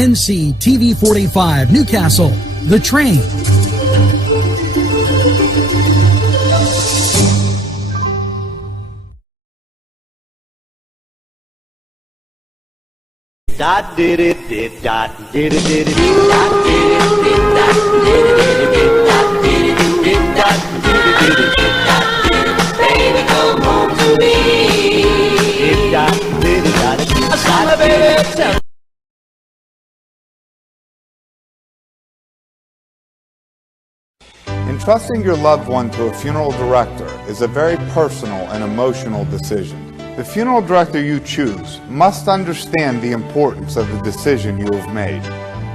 NCTV45 Newcastle, The Train. Dot did it did dot did it did it dot did it did dot did it did dot did it did dot did it did dot did it. Baby, come home to me. Did dot did it dot I saw my baby. Entrusting your loved one to a funeral director is a very personal and emotional decision. The funeral director you choose must understand the importance of the decision you have made.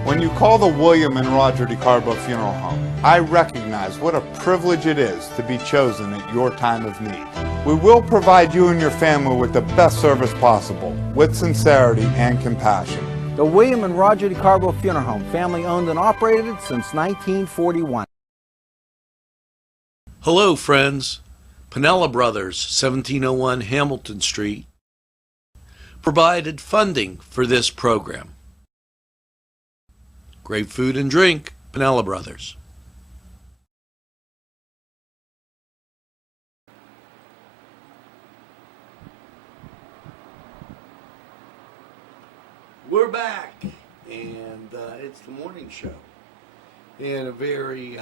When you call the William and Roger DeCarbo Funeral Home, I recognize what a privilege it is to be chosen at your time of need. We will provide you and your family with the best service possible, with sincerity and compassion. The William and Roger DeCarbo Funeral Home, family owned and operated since 1941. Hello, friends. Pinella Brothers, 1701 Hamilton Street, provided funding for this program. Great food and drink, Pinella Brothers. We're back, and it's the morning show. And a very,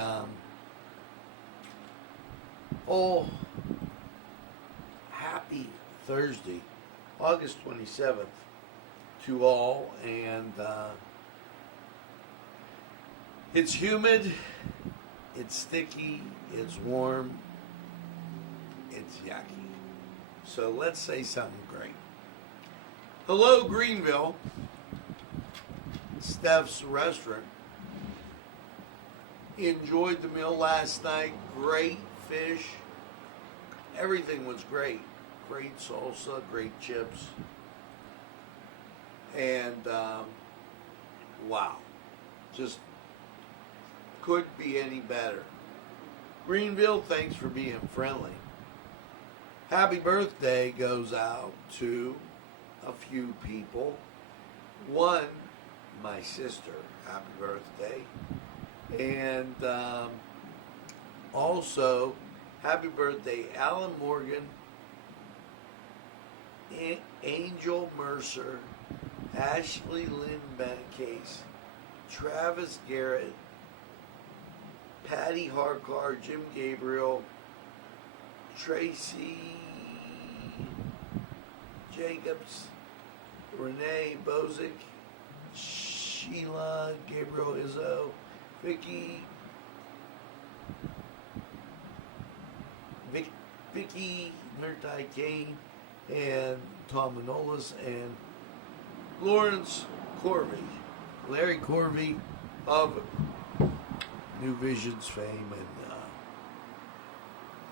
happy Thursday, August 27th to all, and it's humid, it's sticky, it's warm, it's yucky. So let's say something great. Hello, Greenville, Steph's Restaurant. Enjoyed the meal last night, great fish, everything was great. Great salsa, great chips, and wow, just couldn't be any better. Greenville, thanks for being friendly. Happy birthday goes out to a few people. One, my sister, happy birthday, and also happy birthday, Alan Morgan, Angel Mercer, Ashley Lynn Benecase, Travis Garrett, Patty Harcar, Jim Gabriel, Tracy Jacobs, Renee Bozick, Sheila Gabriel Izzo, Vicky Mirtai Kane, and Tom Manolis, and Lawrence Corvey, Larry Corvey of New Visions fame, and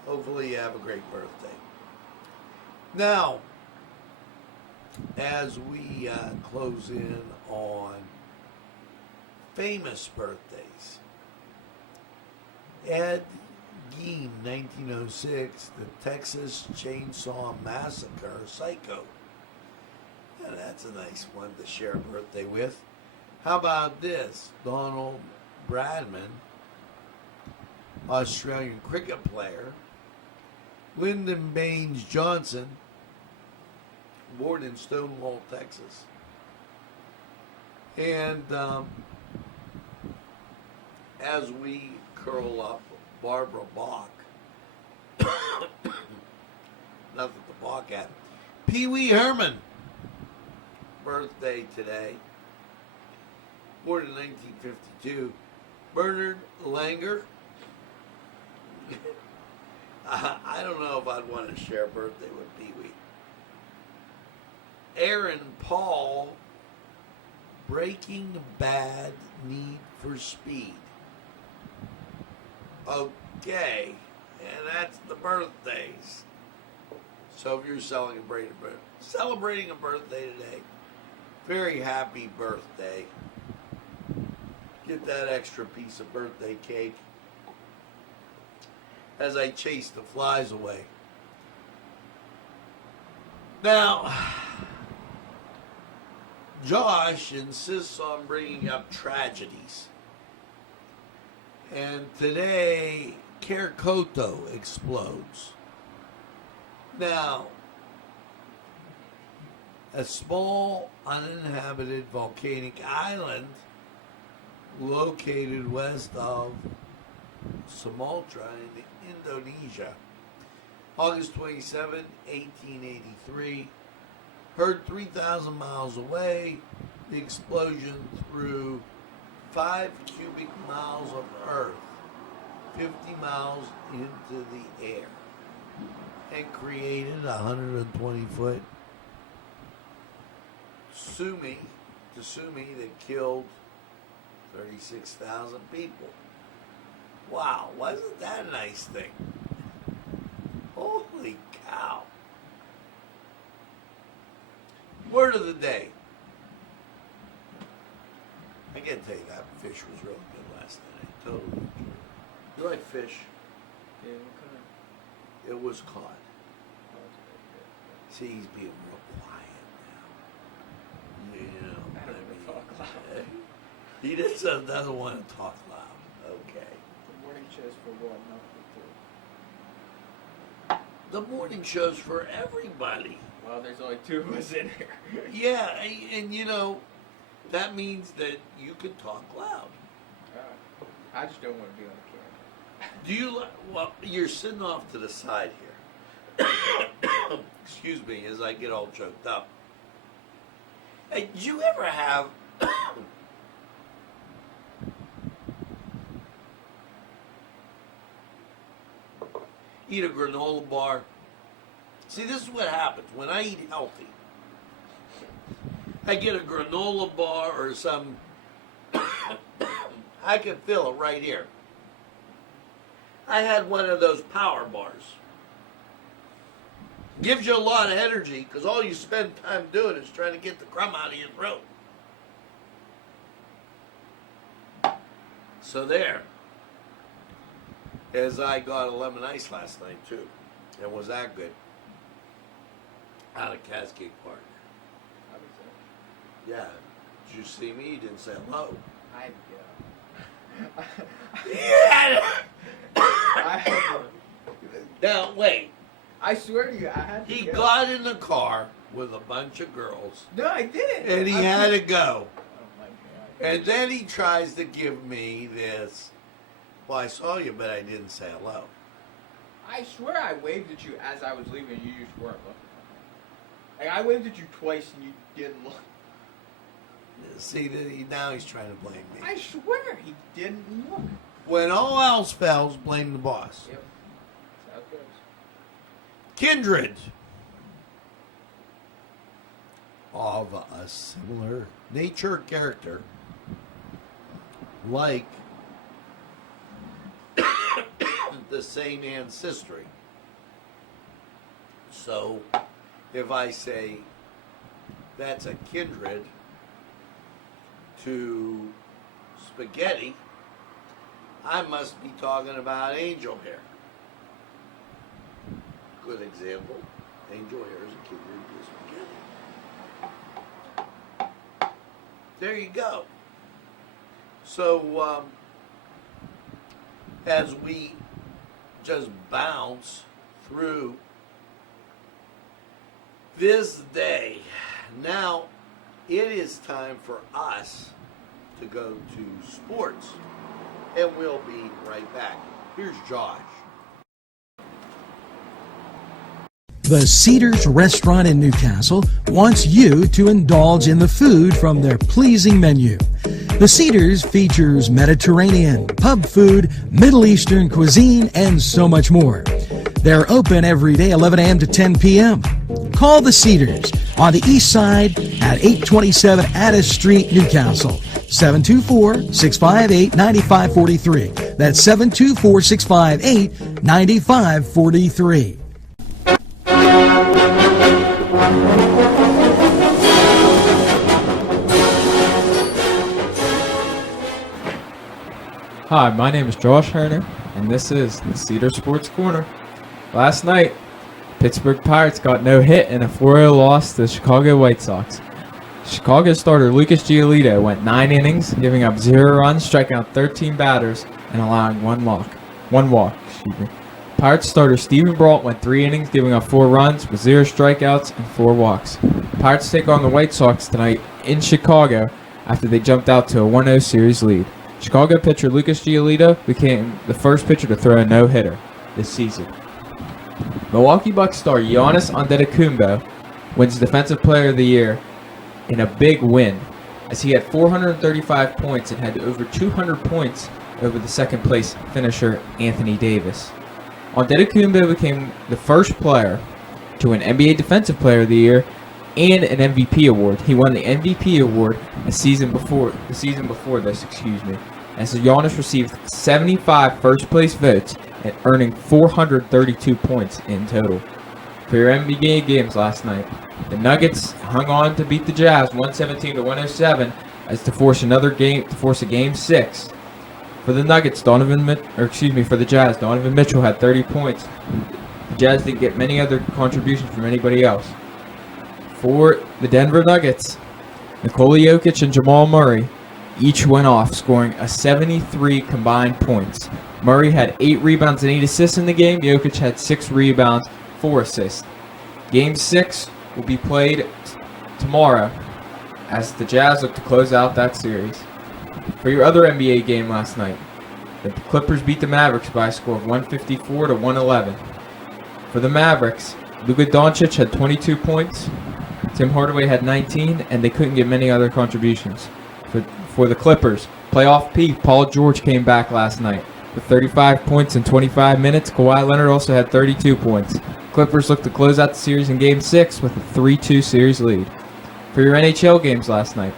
hopefully you have a great birthday. Now, as we close in on famous birthdays, Ed Gein, 1906, the Texas Chainsaw Massacre, Psycho. And that's a nice one to share a birthday with. How about this? Donald Bradman, Australian cricket player. Lyndon Baines Johnson, born in Stonewall, Texas. And as we curl up, Barbara Bach. Not that the Bach had. Pee Wee Herman, birthday today. Born in 1952. Bernard Langer. I don't know if I'd want to share a birthday with Pee Wee. Aaron Paul, Breaking Bad, Need for Speed. Okay, and that's the birthdays. So if you're celebrating a birthday today, very happy birthday. Get that extra piece of birthday cake as I chase the flies away. Now, Josh insists on bringing up tragedies. And today, Krakatoa explodes. Now, a small uninhabited volcanic island located west of Sumatra in Indonesia. August 27, 1883. Heard 3,000 miles away. The explosion threw 5 cubic miles of earth 50 miles into the air and created a 120-foot tsunami that killed 36,000 people. Wow, wasn't that a nice thing? Holy cow. Word of the day. I gotta tell you, that fish was really good last night. Totally enjoyed it. You like fish? Yeah, what kind? It was caught. Oh, it's See, he's being real quiet now. You know, I don't want to talk loud. he doesn't want to talk loud. Okay. The morning show's for what, not for two. The morning show's for everybody. Well, there's only 2 of us in here. Yeah, and you know, that means that you can talk loud. I just don't want to be on the camera. Do you? Well, you're sitting off to the side here. Excuse me, as I get all choked up. Hey, did you ever have? Eat a granola bar? See, this is what happens when I eat healthy. I get a granola bar or some. I can feel it right here. I had one of those power bars. Gives you a lot of energy because all you spend time doing is trying to get the crumb out of your throat. So there. As I got a lemon ice last night too. And was that good? Out of Cascade Park. How was Yeah. Did you see me? You didn't say hello. that? Yeah. I had to, Now wait. I swear to you, I had to He go. got in the car with a bunch of girls No, I didn't. and he I had to go. Oh my God. And then he tries to give me this. Well, I saw you, but I didn't say hello. I swear I waved at you as I was leaving. You just weren't looking at me. Like, I waved at you twice and you didn't look. See, now he's trying to blame me. I swear he didn't look. When all else fails, blame the boss. Yep. That's how it goes. Kindred of a similar nature character, like the same ancestry. So, if I say that's a kindred to spaghetti, I must be talking about angel hair. Good example. Angel hair is a kindred to spaghetti. There you go. So, as we just bounce through this day, now it is time for us to go to sports, and we'll be right back. Here's Josh. The Cedars Restaurant in Newcastle wants you to indulge in the food from their pleasing menu. The Cedars features Mediterranean, pub food, Middle Eastern cuisine, and so much more. They're open every day, 11 a.m. to 10 p.m. Call the Cedars on the east side at 827 Addis Street, Newcastle. 724-658-9543. That's 724-658-9543. Hi, my name is Josh Herner, and this is the Cedar Sports Corner. Last night, Pittsburgh Pirates got no hit in a 4-0 loss to the Chicago White Sox. Chicago starter Lucas Giolito went 9 innings, giving up 0 runs, striking out 13 batters, and allowing one walk. Pirates starter Steven Brault went 3 innings, giving up 4 runs with 0 strikeouts and 4 walks. Pirates take on the White Sox tonight in Chicago after they jumped out to a 1-0 series lead. Chicago pitcher Lucas Giolito became the first pitcher to throw a no-hitter this season. Milwaukee Bucks star Giannis Antetokounmpo wins Defensive Player of the Year in a big win, as he had 435 points and had over 200 points over the second place finisher Anthony Davis. Antetokounmpo became the first player to win NBA Defensive Player of the Year and an MVP award. He won the MVP award the season before this, as Giannis received 75 first place votes and earning 432 points in total. For your NBA games last night, the Nuggets hung on to beat the Jazz 117-107 as to force a game 6. For the Nuggets, for the Jazz, Donovan Mitchell had 30 points. The Jazz didn't get many other contributions from anybody else. For the Denver Nuggets, Nikola Jokic and Jamal Murray each went off, scoring a 73 combined points. Murray had 8 rebounds and 8 assists in the game. Jokic had 6 rebounds, 4 assists. Game 6 will be played tomorrow as the Jazz look to close out that series. For your other NBA game last night, the Clippers beat the Mavericks by a score of 154-111. For the Mavericks, Luka Doncic had 22 points, Tim Hardaway had 19, and they couldn't get many other contributions. For the Clippers, playoff peak Paul George came back last night with 35 points in 25 minutes. Kawhi Leonard also had 32 points. Clippers look to close out the series in Game 6 with a 3-2 series lead. For your NHL games last night,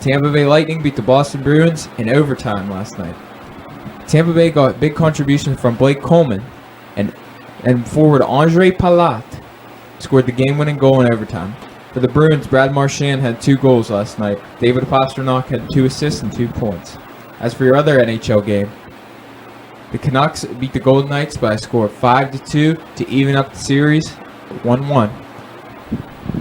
Tampa Bay Lightning beat the Boston Bruins in overtime last night. Tampa Bay got big contributions from Blake Coleman, and forward Andre Palat scored the game-winning goal in overtime. For the Bruins, Brad Marchand had 2 goals last night. David Pastrnak had 2 assists and 2 points. As for your other NHL game, the Canucks beat the Golden Knights by a score of 5-2 to even up the series 1-1.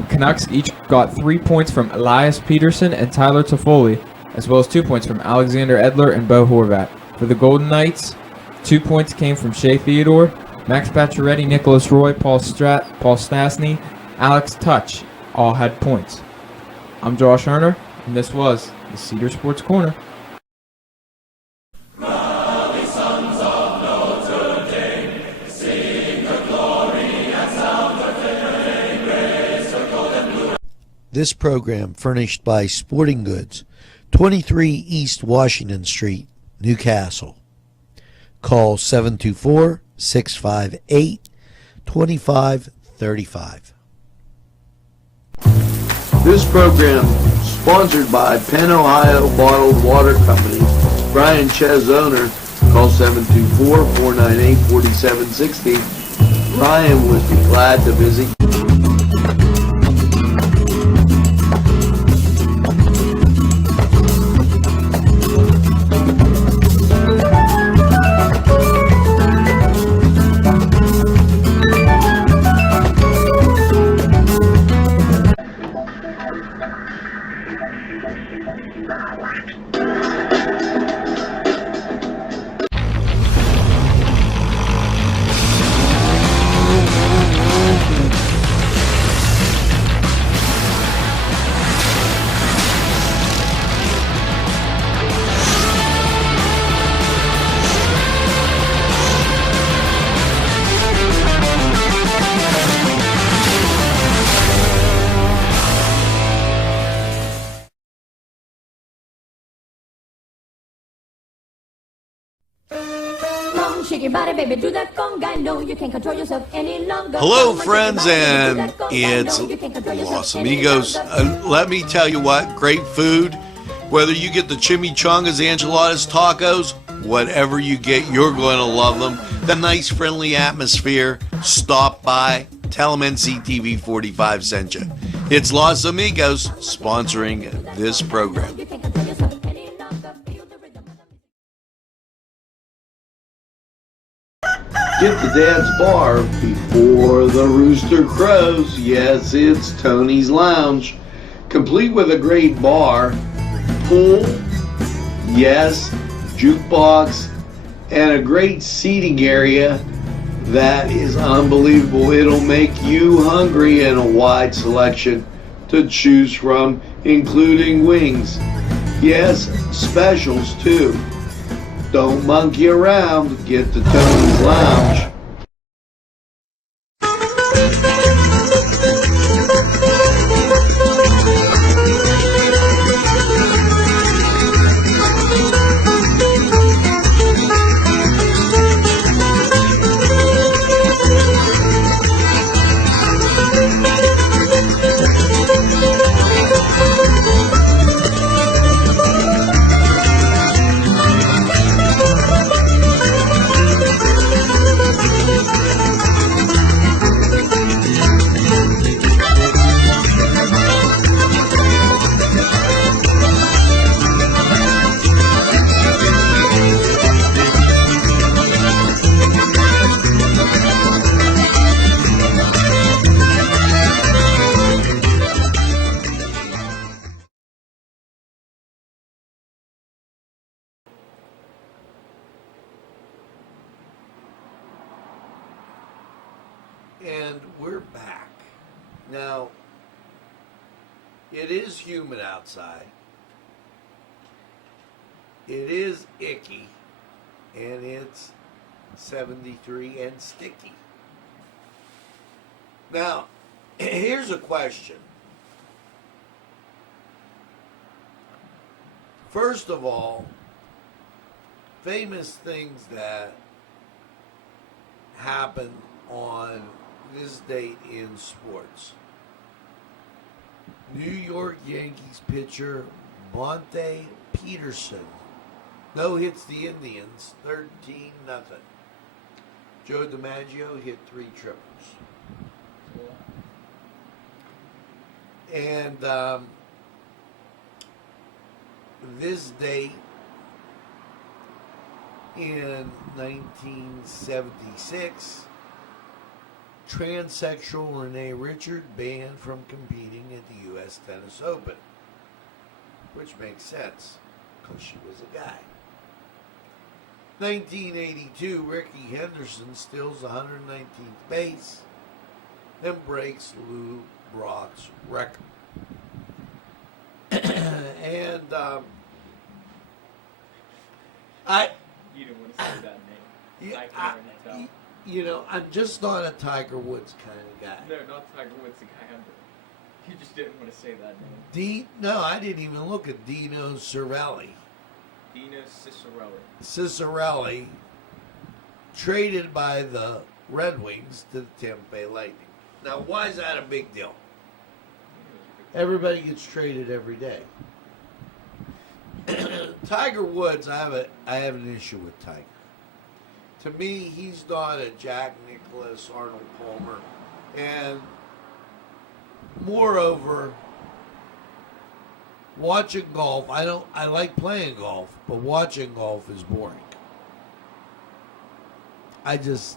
Canucks each got 3 points from Elias Peterson and Tyler Toffoli, as well as 2 points from Alexander Edler and Bo Horvat. For the Golden Knights, 2 points came from Shea Theodore, Max Pacioretty, Nicholas Roy, Paul Stastny, Alex Touch all had points. I'm Josh Herner, and this was the Cedar Sports Corner. This program furnished by Sporting Goods, 23 East Washington Street, Newcastle. Call 724-658-2535. This program sponsored by Penn Ohio Bottled Water Company. Brian Ches, owner. Call 724-498-4760. Brian would be glad to visit you. Shake your body, baby, do that conga. No, you can't control yourself any longer. Hello, friends, and it's Los Amigos. Let me tell you what, great food. Whether you get the chimichangas, enchiladas, tacos, whatever you get, you're going to love them. The nice, friendly atmosphere. Stop by. Tell them NCTV45 sent you. It's Los Amigos sponsoring this program. Get to Dad's Bar before the rooster crows. Yes, it's Tony's Lounge. complete with a great bar, pool, yes, jukebox, and a great seating area that is unbelievable. It'll make you hungry, and a wide selection to choose from, including wings. Yes, specials too. Don't monkey around. Get to Tony's Lounge. And we're back. Now, it is humid outside. It is icky. And it's 73 and sticky. Now, here's a question. First of all, famous things that happen on this date in sports. New York Yankees pitcher Monte Peterson no hits the Indians 13-0. Joe DiMaggio hit 3 triples. And this date in 1976, transsexual Renee Richard banned from competing at the U.S. Tennis Open, which makes sense because she was a guy. 1982, Ricky Henderson steals the 119th base and breaks Lou Brock's record. And You didn't want to say that name. Yeah, I can already tell. you know, I'm just not a Tiger Woods kind of guy. No, not Tiger Woods, the guy under. You just didn't want to say that name. No, I didn't even look at Dino Cervelli. Dino Cicerelli. Cicerelli, traded by the Red Wings to the Tampa Bay Lightning. Now, why is that a big deal? Everybody gets traded every day. Tiger Woods, I have an issue with Tiger. To me, he's not a Jack Nicklaus, Arnold Palmer, and moreover, watching golf, I like playing golf, but watching golf is boring. That's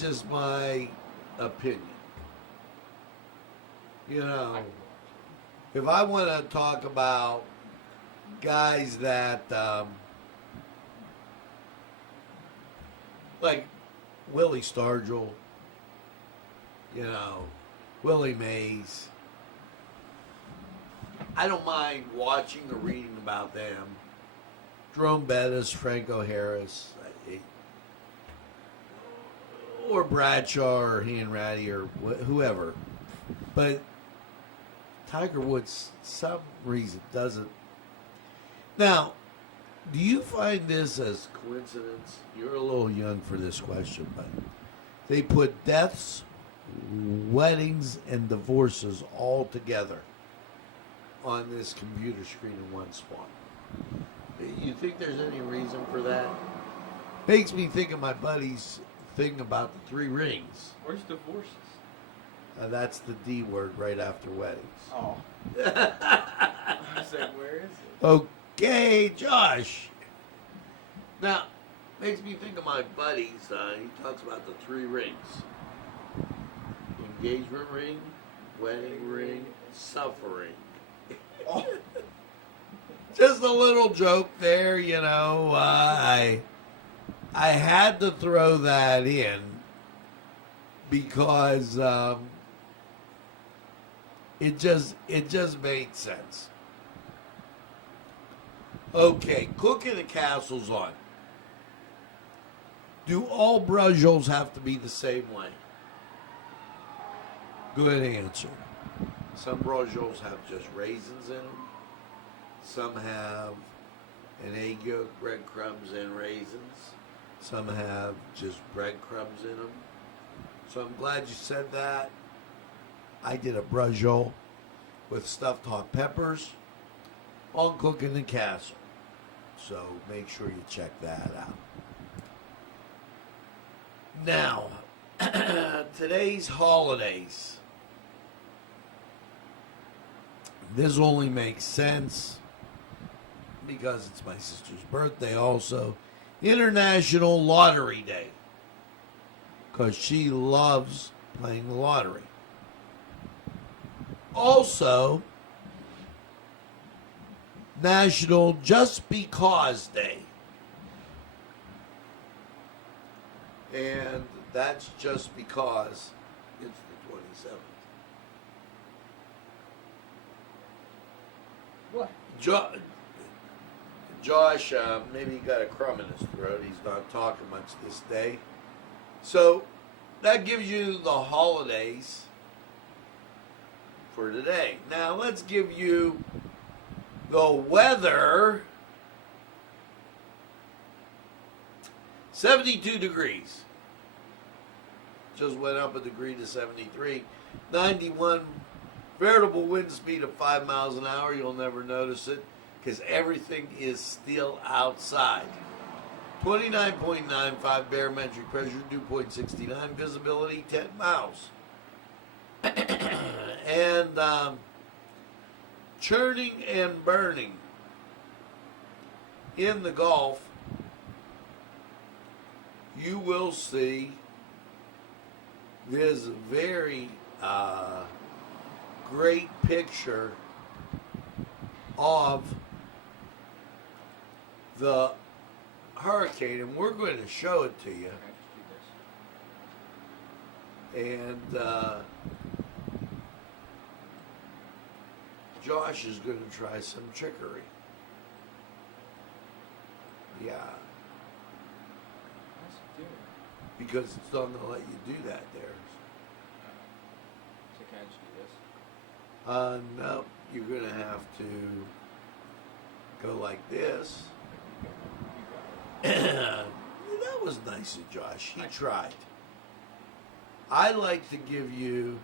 just my opinion. You know, if I want to talk about guys that, like Willie Stargell, you know, Willie Mays, I don't mind watching or reading about them. Jerome Bettis, Franco Harris, or Bradshaw or Hanratty or whoever. But Tiger Woods, some reason, doesn't. Now, do you find this as coincidence? You're a little young for this question, but they put deaths, weddings, and divorces all together on this computer screen in one spot. You think there's any reason for that? Makes me think of my buddy's thing about the 3 rings. Where's divorces? That's the D word right after weddings. Oh. I was like, where is it? Okay, Josh. Now, makes me think of my buddies. He talks about the 3 rings. Engagement ring, wedding ring, suffering. Oh. Just a little joke there, you know. I had to throw that in because it just made sense. Okay, cooking the castle's on. Do all brujos have to be the same way? Good answer. Some brujos have just raisins in them. Some have an egg yolk, breadcrumbs, and raisins. Some have just breadcrumbs in them. So I'm glad you said that. I did a bruschetta with stuffed hot peppers on Cooking the Castle. So make sure you check that out. Now, today's holidays. This only makes sense because it's my sister's birthday also. International Lottery Day. Because she loves playing the lottery. Also, National Just Because Day. And that's just because it's the 27th. What? Josh, maybe he got a crumb in his throat. He's not talking much this day. So that gives you the holidays for today. Now let's give you the weather. 72 degrees. Just went up a degree to 73. 91 veritable wind speed of 5 miles an hour. You'll never notice it because everything is still outside. 29.95 barometric pressure, dew point 69, visibility 10 miles. And churning and burning in the Gulf, you will see this very great picture of the hurricane, and we're going to show it to you. And Josh is going to try some trickery. Yeah. Because it's not going to let you do that there. So can I just do this? No, you're going to have to go like this. That was nice of Josh. He tried. I like to give you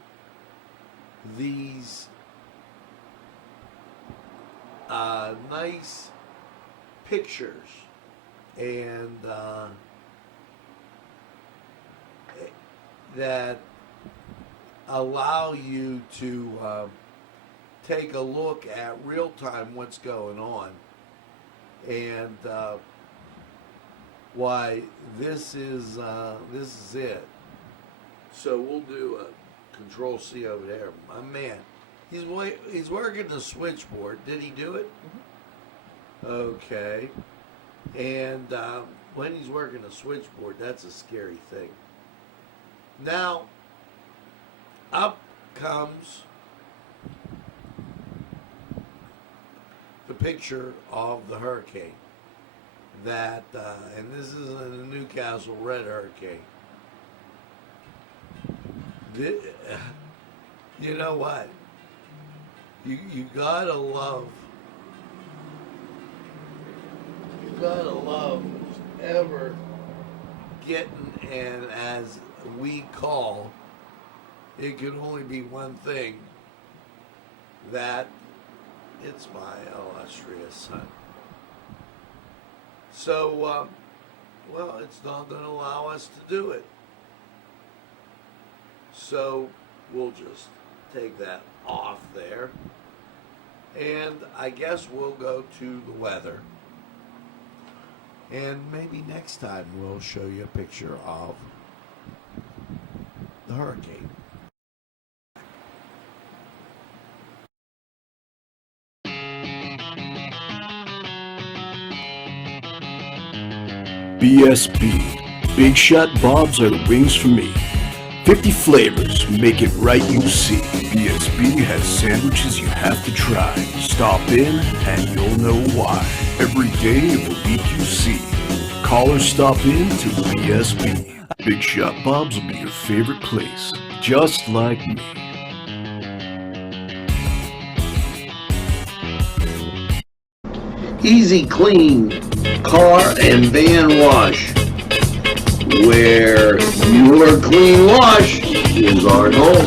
these nice pictures and that allow you to take a look at real time what's going on and why this is it. So we'll do a Control C over there. My man, he's working the switchboard. Did he do it? Mm-hmm. Okay. And when he's working the switchboard, that's a scary thing. Now, up comes the picture of the hurricane. That, and this is a Newcastle red hurricane. You know what? You gotta love ever getting, and as we call, it can only be one thing, that it's my illustrious son. So, well, it's not going to allow us to do it. So we'll just take that off there. And I guess we'll go to the weather. And maybe next time we'll show you a picture of the hurricane. BSB. Big Shot Bob's are the wings for me. 50 flavors, make it right, you see. BSB has sandwiches you have to try. Stop in and you'll know why. Every day of the week you see. Call or stop in to BSB. Big Shot Bob's will be your favorite place, just like me. Easy Clean Car and Van Wash, where your clean wash is our goal.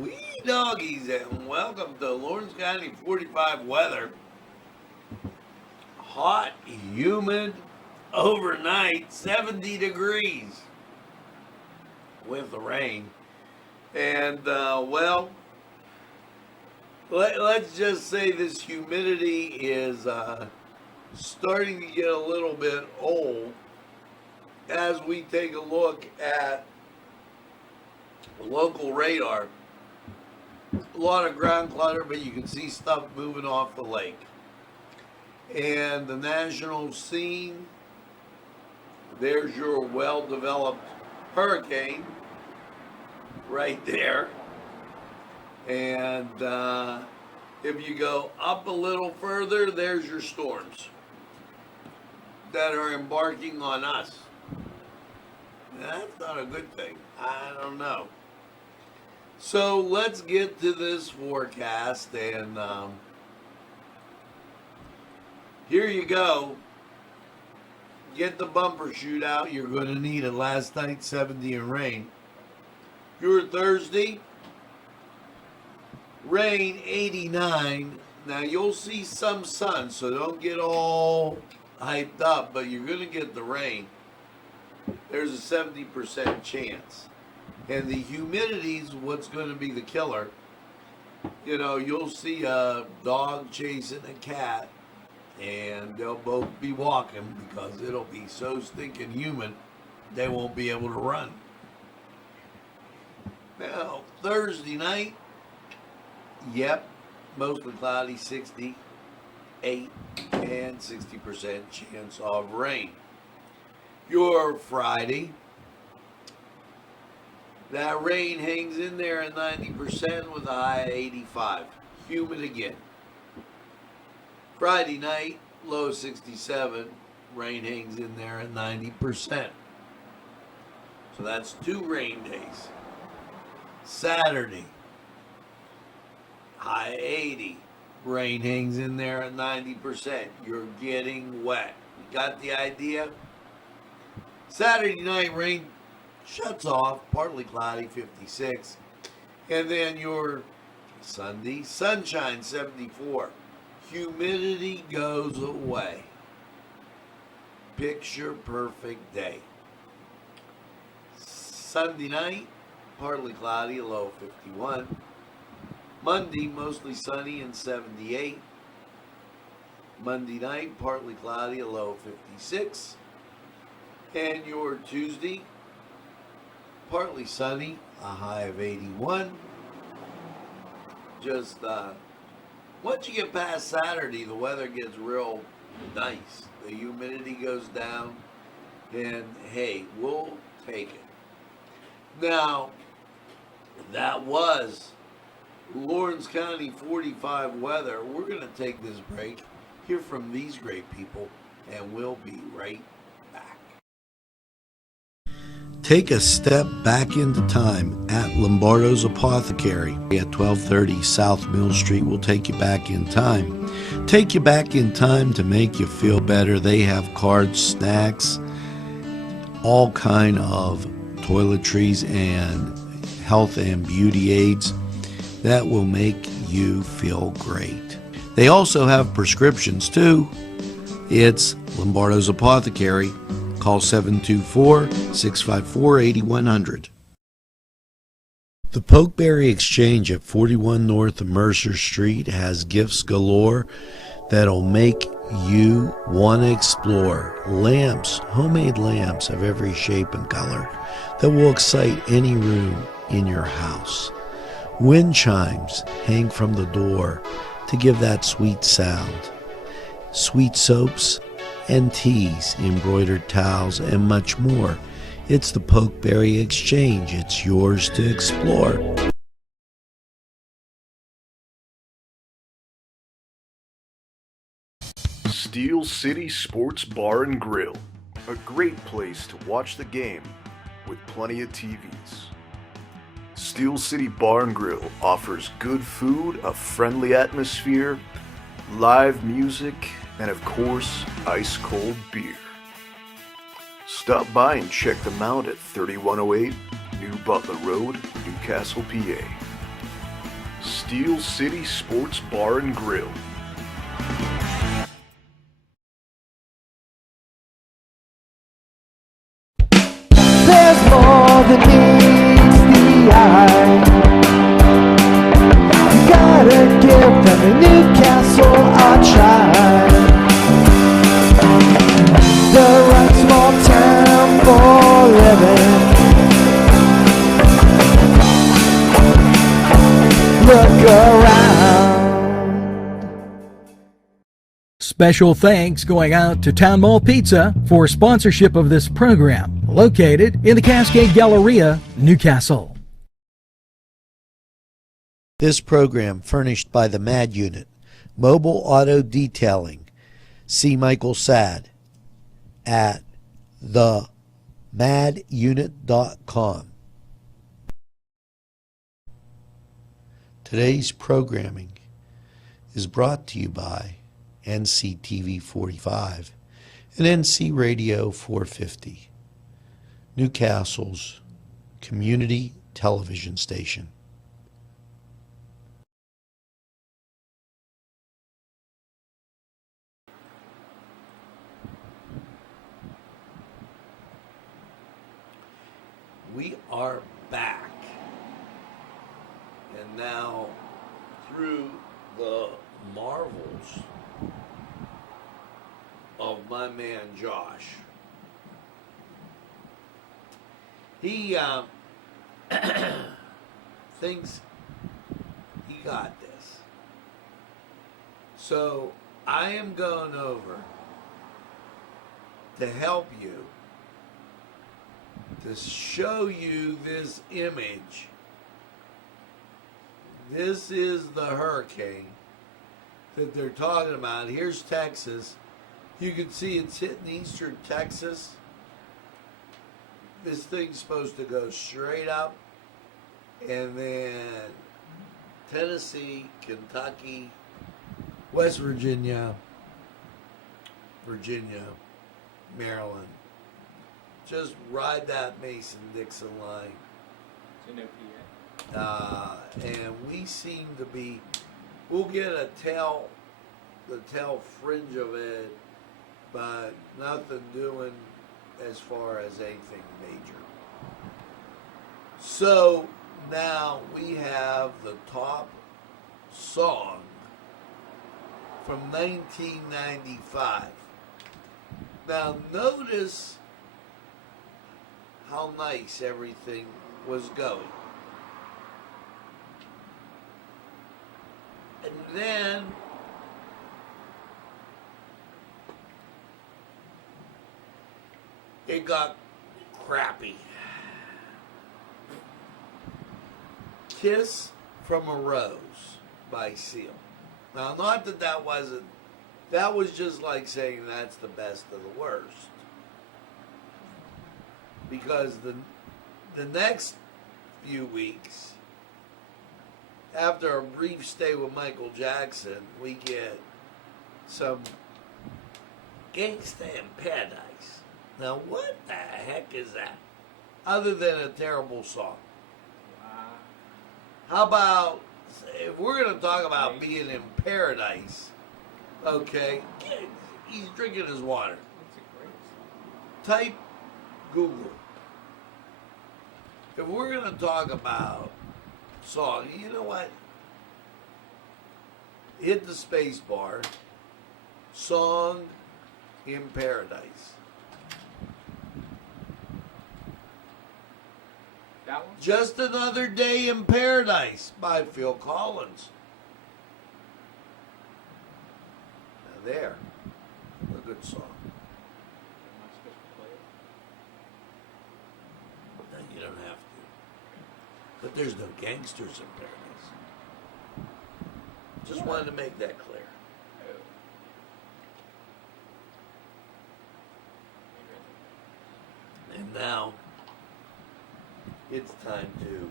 Wee doggies, and welcome to Lawrence County 45 weather. Hot, humid, overnight, 70 degrees with the rain. And, well, let's just say this humidity is starting to get a little bit old as we take a look at local radar. A lot of ground clutter, but you can see stuff moving off the lake. And the national scene, there's your well-developed hurricane right there. And if you go up a little further, there's your storms that are embarking on us. That's not a good thing. I don't know. So let's get to this forecast, and here you go. Get the bumper shoot out. You're going to need it. Last night, 70 and rain. Your Thursday, rain 89. Now you'll see some sun, so don't get all hyped up, but you're going to get the rain. There's a 70% chance. And the humidity's what's going to be the killer. You know, you'll see a dog chasing a cat, and they'll both be walking because it'll be so stinking humid they won't be able to run. Now, Thursday night, yep, mostly cloudy, 68 and 60% chance of rain. Your Friday, that rain hangs in there at 90% with a high of 85. Humid again. Friday night, low 67. Rain hangs in there at 90%. So that's 2 rain days. Saturday, high 80. Rain hangs in there at 90%. You're getting wet. You got the idea? Saturday night, rain shuts off, partly cloudy, 56. And then your Sunday, sunshine, 74. Humidity goes away. Picture perfect day. Sunday night, partly cloudy, a low 51. Monday, mostly sunny and 78. Monday night, partly cloudy, a low 56. And your Tuesday, partly sunny, a high of 81. Just, once you get past Saturday, the weather gets real nice. The humidity goes down, and hey, we'll take it. Now, that was Lawrence County 45 weather. We're going to take this break, hear from these great people, and we'll be right back. Take a step back into time at Lombardo's Apothecary at 1230 South Mill Street. Will take you back in time. Take you back in time to make you feel better. They have cards, snacks, all kind of toiletries and health and beauty aids that will make you feel great. They also have prescriptions too. It's Lombardo's Apothecary. Call 724-654-8100. The Pokeberry Exchange at 41 North of Mercer Street has gifts galore that'll make you want to explore. Lamps, homemade lamps of every shape and color that will excite any room in your house. Wind chimes hang from the door to give that sweet sound. Sweet soaps and teas, embroidered towels, and much more. It's the Pokeberry Exchange. It's yours to explore. Steel City Sports Bar and Grill, a great place to watch the game with plenty of TVs. Steel City Bar and Grill offers good food, a friendly atmosphere, live music, and of course, ice-cold beer. Stop by and check them out at 3108 New Butler Road, Newcastle, PA. Steel City Sports Bar and Grill. There's more than meets the eye. You gotta give them a Newcastle a try. The right small town for living. Look around. Special thanks going out to Town Mall Pizza for sponsorship of this program, located in the Cascade Galleria, Newcastle. This program furnished by the MAD Unit, Mobile Auto Detailing. See Michael Sad at themadunit.com. Today's programming is brought to you by NCTV45 and NC Radio 450, Newcastle's community television station. We are back. And now, through the marvels of my man Josh, he thinks he got this. So I am going over to help you, to show you this image. This is the hurricane that they're talking about. Here's Texas. You can see it's hitting eastern Texas. This thing's supposed to go straight up, and then Tennessee, Kentucky, West Virginia, Maryland. Just ride that Mason-Dixon line. And we seem to be, we'll get the tail fringe of it, but nothing doing as far as anything major. So now we have the top song from 1995. Now notice how nice everything was going. And then it got crappy. Kiss from a Rose by Seal. Now, not that that wasn't, that was just like saying that's the best of the worst. Because the next few weeks, after a brief stay with Michael Jackson, we get some Gangsta in Paradise. Now, what the heck is that? Other than a terrible song. How about, if we're going to talk about being in paradise, okay, he's drinking his water. Type Google. If we're going to talk about song, you know what? Hit the space bar Song in Paradise. That one? Just Another Day in Paradise by Phil Collins. Now there, a good song. Am I supposed to play it? No, you don't have to. But there's no gangsters in Paradise. Just wanted to make that clear. And now, it's time to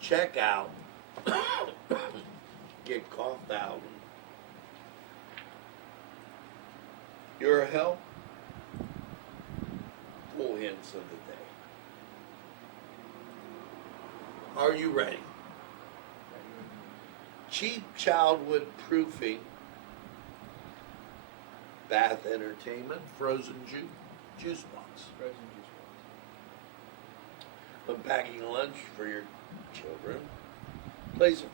check out, get coughed out. Your help, cool hints of the day. Are you ready? Cheap childhood proofing, bath entertainment, frozen juice box. Frozen juice box. Unpacking lunch for your children. Place a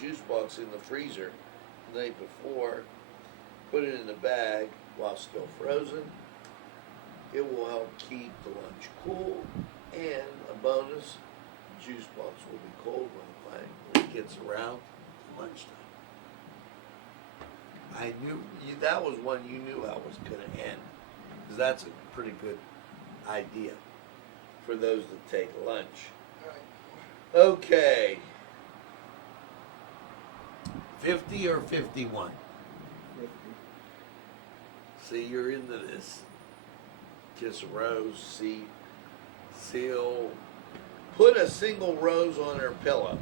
juice box in the freezer the night before. Put it in the bag while still frozen. It will help keep the lunch cool, and a bonus, the juice box will be cold when it gets around to lunchtime. I knew that was one you knew how it was going to end, because that's a pretty good idea for those that take lunch. Okay. 50 or 51? 50. See, you're into this. Kiss a rose, seal. Put a single rose on her pillow.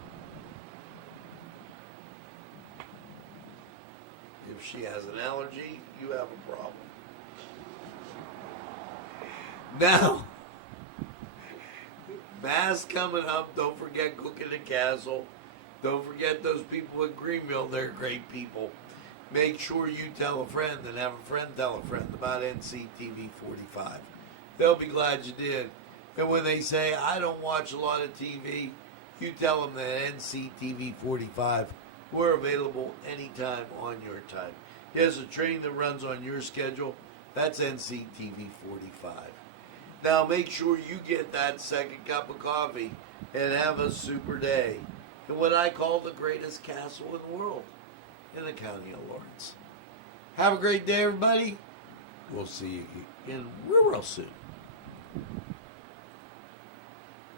If she has an allergy, you have a problem. Now, Mass coming up. Don't forget Cooking the Castle. Don't forget those people at Greenville. They're great people. Make sure you tell a friend and have a friend tell a friend about NCTV45. They'll be glad you did. And when they say, I don't watch a lot of TV, you tell them that NCTV45, we're available anytime on your time. Here's a train that runs on your schedule. That's NCTV45. Now make sure you get that second cup of coffee and have a super day in what I call the greatest castle in the world, in the county of Lawrence. Have a great day, everybody. We'll see you in real soon.